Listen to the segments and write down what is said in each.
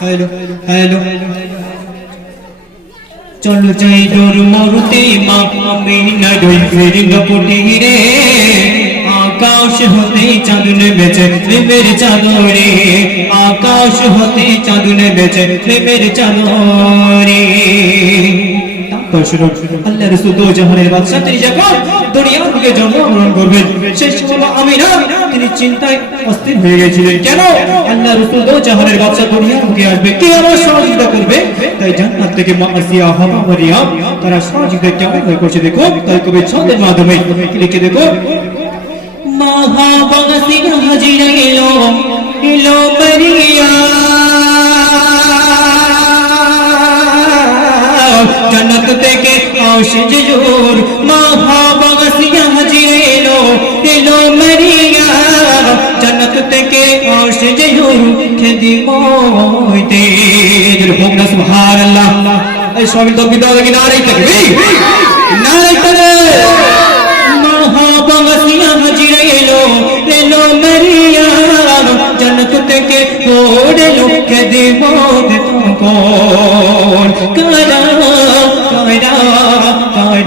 Hello চলো যাই ডোর মরুতে, মা আমি না ডই ফেরি নপটি রে। আকাশ হতে চাঁদ নেমেছে, প্রেমের চাদরে। আকাশ হতে চাঁদ নেমেছে, প্রেমের চাদরে। তারপর শুনুন আল্লাহ রসুল দো জাহানের বাদশাহ তিনি যখন দুনিয়া থেকে জন্মগ্রহণ করবেন শেষ হলো আমি তিনি চিন্তায় অস্থির হয়ে গেছিলেন। কেন? আল্লাহ রসুল দো জাহানের বাদশাহ দুনিয়া থেকে আসবে, কে আমার সহযোগিতা করবে? তাই জান্নাত থেকে মা আসিয়া হামা মারিয়াম তারা সহযোগিতা কেমন হয়ে করছে দেখো? তাই কবি ছন্দের মাধ্যমে লিখে দেখো। মহাবগসিন হাজিরা এলো এলো জন্নত থেকে আসে জোর মহাবগসিন হাজিরা এলো এলো মারিয়া। জন্নত থেকে আসে জোর খেদি মইতে হোক না সুবহানাল্লাহ এই সবই তো বিদায় কি নারাই থাকবে নারাই থাকবে মহাবাসিয়া হাজিরা এলো এলো মরিয়া। জনক থেকে ওড়ে লোকে দেব কোন কারা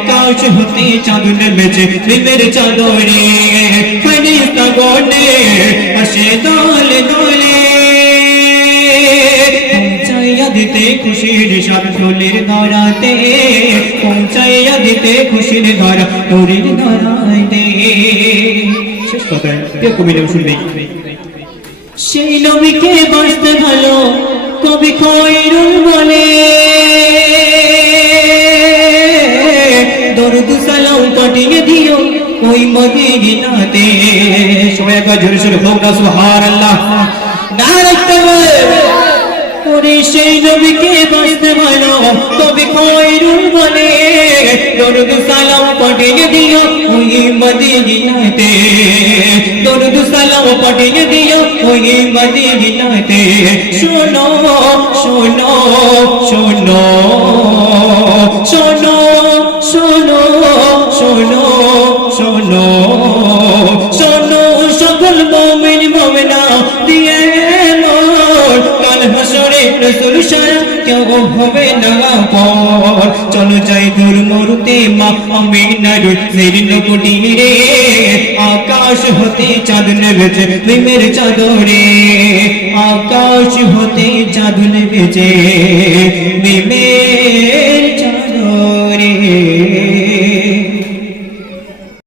আকাশ হতে চাঁদ নেমেছে, প্রেমের চাদরে। ফেরিস্তা গনে আসে দলে দলে। দিতে খুশির সাত ফুলের ধরাতে পৌঁছাইয়া দিতে খুশির ধরা তোরির ধরাইতে শেষ কথা কেউ শুনবেই সেই নবীকে বাঁচতে ভালো, কবি খয়রুল পাঠিয়ে দিও ওই মদিনাতে। সবাই একবার জোরে সোরে হোক না, সুবহানাল্লাহ। নারায়ে তাকবীর ওরে সেই নবীকে বাঁচতে ভালো কবি খয়রুল বলে, দরুদ সালাম পাঠিয়ে দিও ওই মদিনাতে। দরুদ সালাম পাঠিয়ে দিও ওই মদিনাতে। শোনো শোনো শোনো। চলো যাই দূর মরুতে আকাশ হতে চাঁদ নেবেছে প্রেমের চাদরে। আকাশ হতে চাঁদ নেবেছে প্রেমের